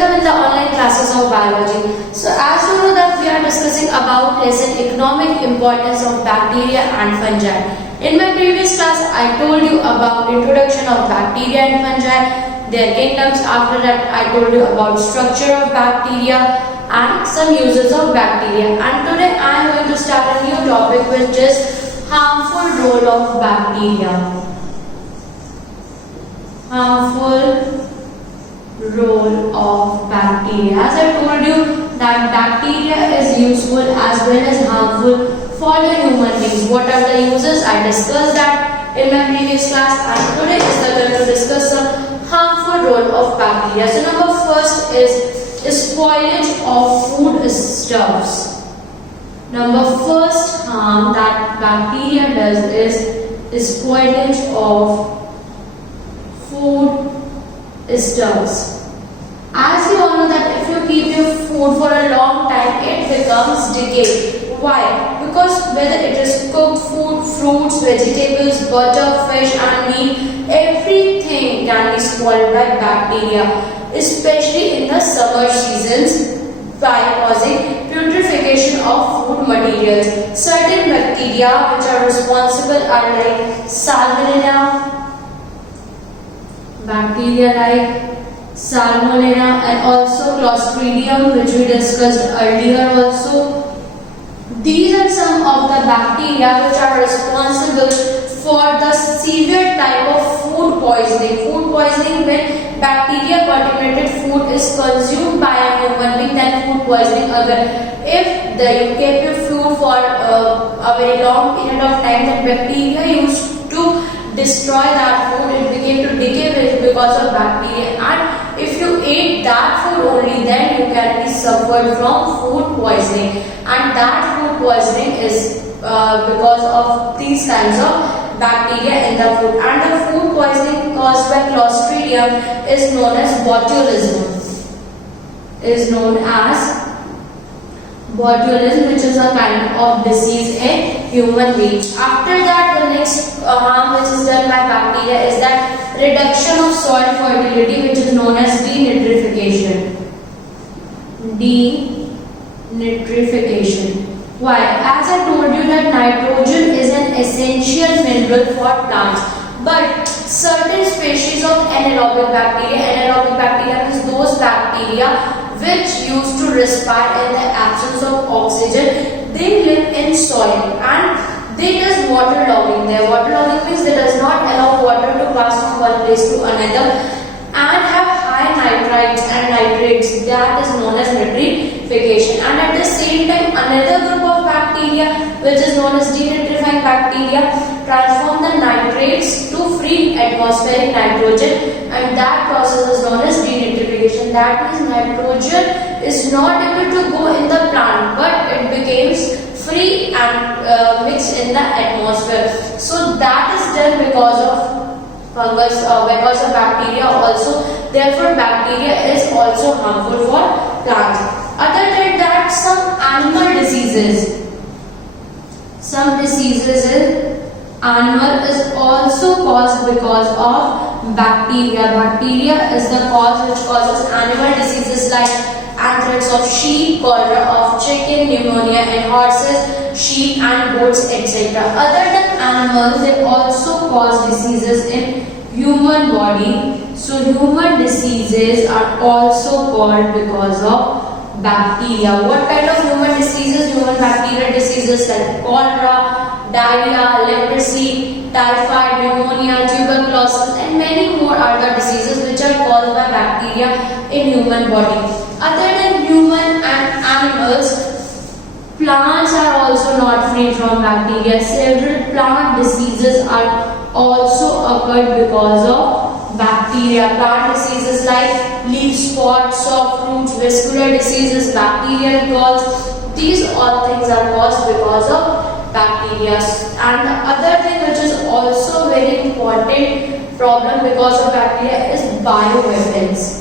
welcome in the online classes of biology. So as you know that we are discussing about lesson economic importance of bacteria and fungi. In my previous class I told you about introduction of bacteria and fungi, their kingdoms. After that I told you about structure of bacteria and some uses of bacteria. And today I am going to start a new topic which is harmful role of bacteria. Harmful role of bacteria. As I told you that bacteria is useful as well as harmful for the human beings. What are the uses? I discussed that in my previous class, and today is the turn to discuss some harmful role of bacteria. So number first is spoilage of food stuffs. Number first harm that bacteria does is spoilage of food stuffs. As you all know that if you keep your food for a long time, it becomes decayed. Why? Because whether it is cooked food, fruits, vegetables, butter, fish and meat, everything can be spoiled by bacteria, especially in the summer seasons by causing putrefaction of food materials. Certain bacteria which are responsible are like Salmonella, bacteria like Salmonella, and also Clostridium, which we discussed earlier also. These are some of the bacteria which are responsible for the severe type of food poisoning. Food poisoning, when bacteria contaminated food is consumed by a human being, then food poisoning occurs. If you keep your food for a very long period of time, then bacteria used to destroy that food, it became to decay because of bacteria, and if you ate that food only, then you can be suffered from food poisoning, and that food poisoning is because of these kinds of bacteria in the food. And the food poisoning caused by Clostridium is known as botulism, which is a kind of disease in human beings. After that, the next harm which is done by bacteria is that reduction of soil fertility, which is known as denitrification. Denitrification. Why? As I told you that nitrogen is an essential mineral for plants, but certain species of anaerobic bacteria means those bacteria which used to respire in the absence of oxygen, they live in soil and they does waterlogging. Their waterlogging means they does not allow water to pass from one place to another and have high nitrites and nitrates, that is known as nitrification. And at the same time, another group of bacteria which is known as denitrifying bacteria transform the nitrates to free atmospheric nitrogen, and that process is known as denitrification. That means nitrogen is not able to go in the plant, but it becomes free and mixed in the atmosphere. So that is done because of fungus, because of bacteria also. Therefore bacteria is also harmful for plants. Other than that, some animal diseases in animal is also caused because of bacteria. Bacteria is the cause which causes animal diseases like anthrax of sheep, cholera of chicken, pneumonia in horses, sheep and goats, etc. Other than animals, they also cause diseases in human body. So human diseases are also called because of bacteria. What kind of human diseases? Human bacterial diseases like cholera, diarrhea, leprosy, typhoid, pneumonia, tuberculosis and many more are the diseases which are caused by bacteria in human body. Other than human and animals, plants are also not free from bacteria. Several plant diseases are also occurred because of bacteria. Plant diseases like leaf spot, soft roots, vascular diseases, bacterial galls, these all things are caused because of bacteria. And the other thing which is also very important problem because of bacteria is bioweapons.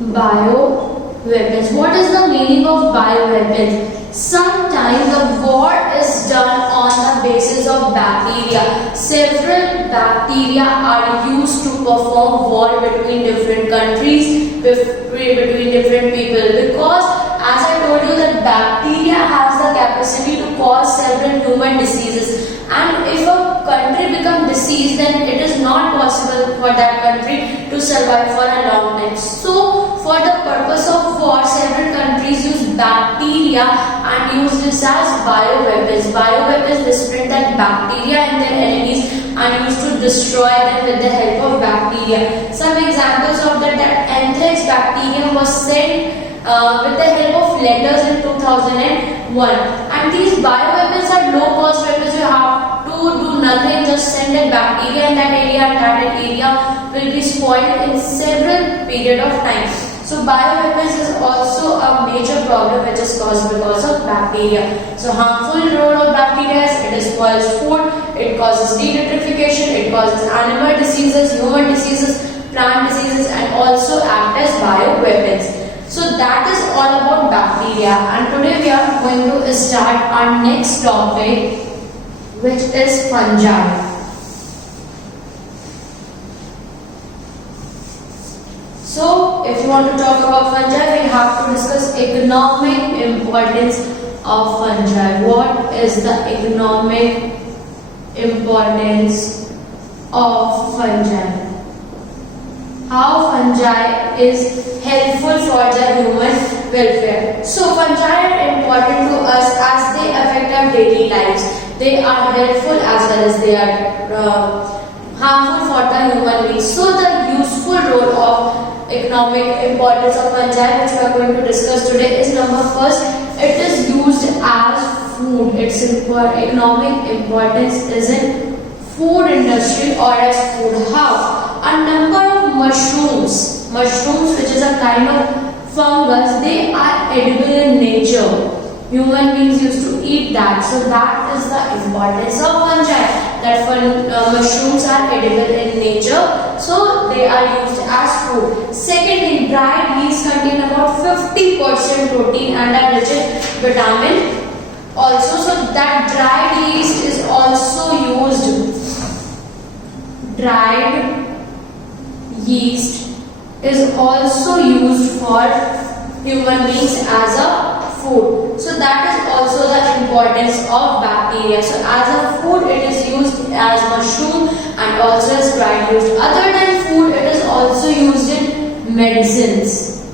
Bioweapons. What is the meaning of bioweapons? Sometimes the war is done on the basis of bacteria. Several bacteria are used to perform war between different countries between different people, because as I told you that bacteria has the capacity to cause several human diseases, and if a country become diseased, then it is not possible for that country to survive for a long time. So for the purpose of war, several countries use bacteria and use this as bioweapons. Bioweapons represent that bacteria and their enemies and used to destroy them with the help of bacteria. Some examples of that anthrax bacterium was sent with the help of letters in 2001. And these bioweapons are low-cost weapons. You have to do nothing, just send a bacteria in that area, and that area will be spoiled in several period of time. So bioweapons is also a major problem which is caused because of bacteria. So harmful role of bacteria is it spoils food, it causes denitrification, it causes animal diseases, human diseases, plant diseases, and also act as bioweapons. So that is all about bacteria, and today we are going to start our next topic, which is fungi. So if you want to talk about fungi, we have to discuss economic importance of fungi. What is the economic importance of fungi? How fungi is helpful for the human welfare. So fungi are important to us as they affect our daily lives. They are helpful as well as they are harmful for the human beings. So the useful role of economic importance of fungi, which we are going to discuss today, is number first, it is used as food. Its economic importance is in food industry or as food. How? A number of mushrooms, which is a kind of fungus, they are edible in nature. Human beings used to eat that. So that is the importance of fungi, that mushrooms are edible in nature. So they are used as food. Secondly, dried yeast contain about 50% protein and are rich in vitamin also. So that dried yeast is also used. Dried yeast is also used for human beings as a food. So that is also the importance of bacteria. So as a food it is used as mushroom and also as dried yeast. Other than food, it is also used in medicines.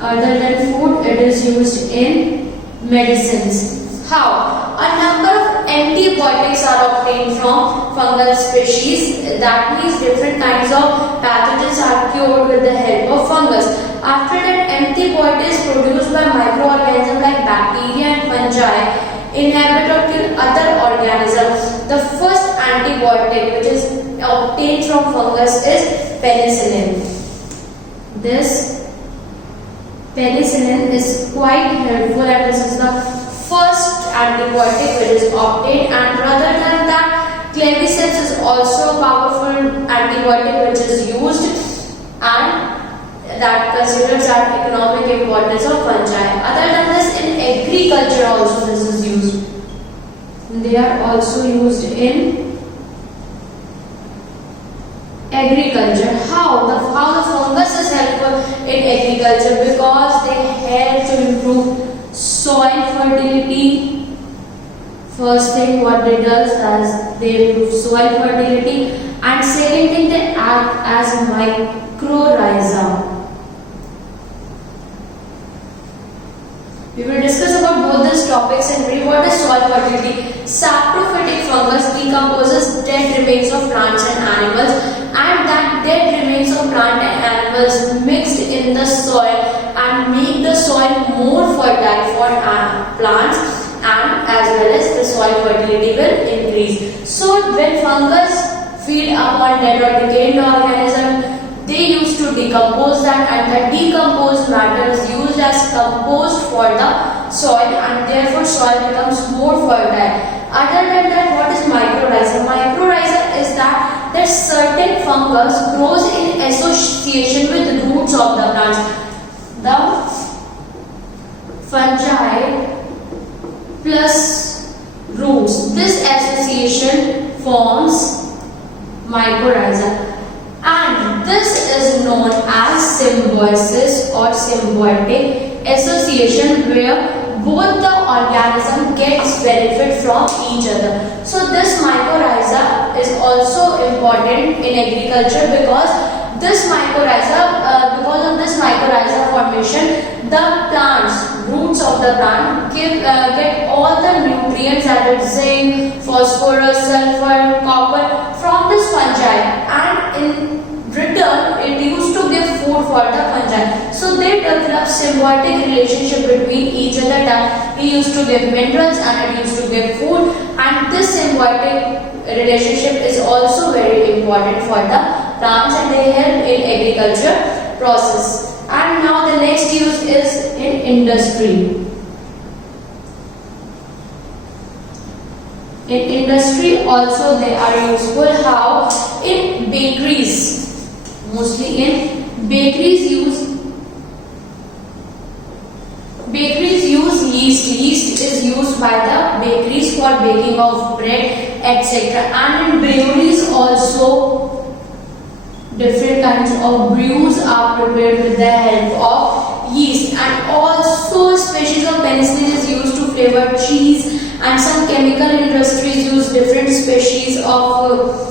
Other than food, it is used in medicines. How? A number of antibiotics are obtained from fungal species. That means different kinds of pathogens are cured with the help of fungus. After that, antibiotics produced by microorganisms like bacteria and fungi inhabit or kill other organisms. The first antibiotic which is obtained from fungus is penicillin. This penicillin is quite helpful, and this is the first antibiotic which is obtained. And rather than that, claviceps is also a powerful antibiotic which is used, and that considers our economic importance of fungi. Other than this, in agriculture also this is used. They are also used in agriculture. How the fungus is helpful in agriculture? Because they help to improve soil fertility. First thing what they does is they improve soil fertility, and second thing they act as mycorrhiza. We will discuss about both these topics and read what is soil fertility. Saprophytic fungus decomposes dead remains of plants and animals, and that dead remains of plant and animals mixed in the soil and make the soil more fertile for plants, and as well as the soil fertility will increase. So when fungus feed upon dead or decayed organism, they used to decompose that, and the decomposed matter is used as compost for the soil, and therefore soil becomes more fertile. Other than that, what is mycorrhiza? Mycorrhiza is that certain fungus grows in association with the roots of the plants. The fungi plus roots, this association forms mycorrhiza, and this is known as symbiosis or symbiotic association where both the organism gets benefit from each other. So this mycorrhiza is also important in agriculture because because of this mycorrhiza formation, the plants, roots of the plant get all the nutrients that is zinc, phosphorus, sulfur, copper from this fungi, and in return it used to give food for the fungi. So they develop symbiotic relationship between each other, that it used to give minerals and it used to give food, and this symbiotic relationship is also very important for the plants and they help in agriculture process. And now the next use is in industry. In industry also they are useful. How? In bakeries. Mostly in bakeries use yeast. Yeast is used by the bakeries for baking of bread, etc. And in breweries also different kinds of brews are prepared with the help of yeast. And also species of penicillin is used to flavor cheese, and some chemical industries use different species of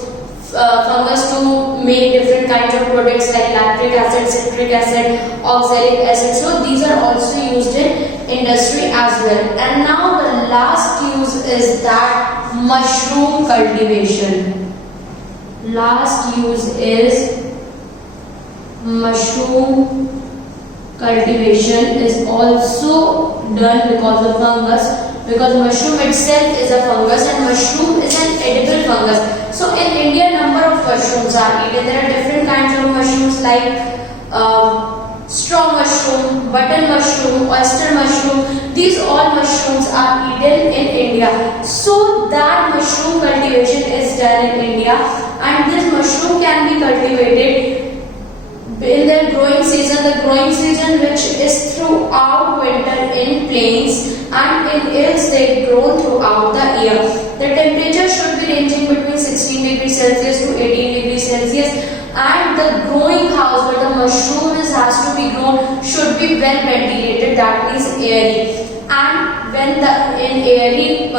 fungus to make different kinds of products like lactic acid, citric acid, oxalic acid. So these are also used in industry as well. And now the last use is that mushroom cultivation. Last use is mushroom cultivation is also done because of fungus, because mushroom itself is a fungus and mushroom is an edible fungus. So in India, number of mushrooms are eaten. There are different kinds of mushrooms like straw mushroom, button mushroom, oyster mushroom. These all mushrooms are eaten in India. So that mushroom cultivation is done in India, and this mushroom can be cultivated in their growing season. The growing season which is throughout winter in plains, and in hills they grow throughout the year. The temperature should be ranging between 16 degrees Celsius to 18 degrees Celsius, and the growing house where the mushroom has to be grown should be well ventilated, that means airy. And when in airy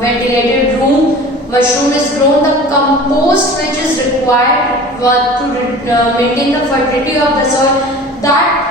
ventilated room mushroom is grown, the compost which is required to maintain the fertility of the soil, that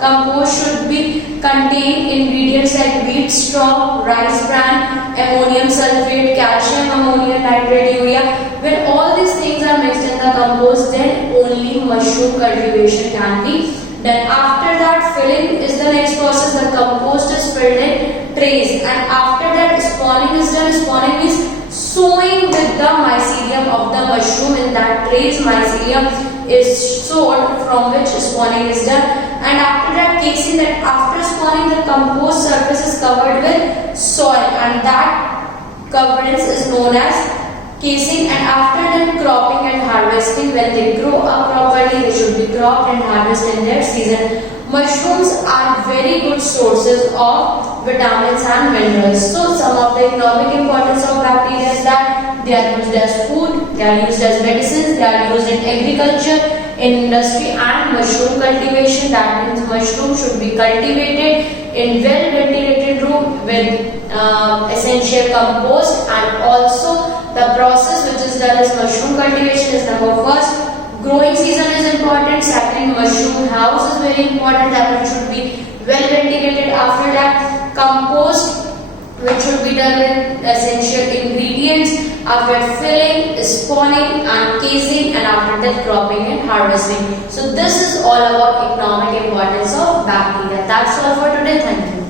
compost should be contain ingredients like wheat straw, rice bran, ammonium sulfate, calcium ammonium nitrate, urea. When all these things are mixed in the compost, then only mushroom cultivation can be done. After that, filling is the next process. The compost is filled in trays, and after that spawning is done. Spawning is sowing with the mycelium of the mushroom. In that trays, mycelium is sowed, from which spawning is done. And after that, casing, that after spawning the compost surface is covered with soil, and that coverance is known as casing. And after that, cropping and harvesting. When they grow up properly, they should be cropped and harvested in their season. Mushrooms are very good sources of vitamins and minerals. So some of the economic importance of bacteria is that they are used as food, they are used as medicines, they are used in agriculture, in industry, and mushroom cultivation. That means mushroom should be cultivated in well ventilated room with essential compost. And also the process which is done as mushroom cultivation is number first, growing season is important. Second, mushroom house is very important, that it should be well ventilated. After that, compost which should be done with essential ingredients. After filling, spawning and casing, and after that cropping and harvesting. So this is all about economic importance of bacteria. That's all for today. Thank you.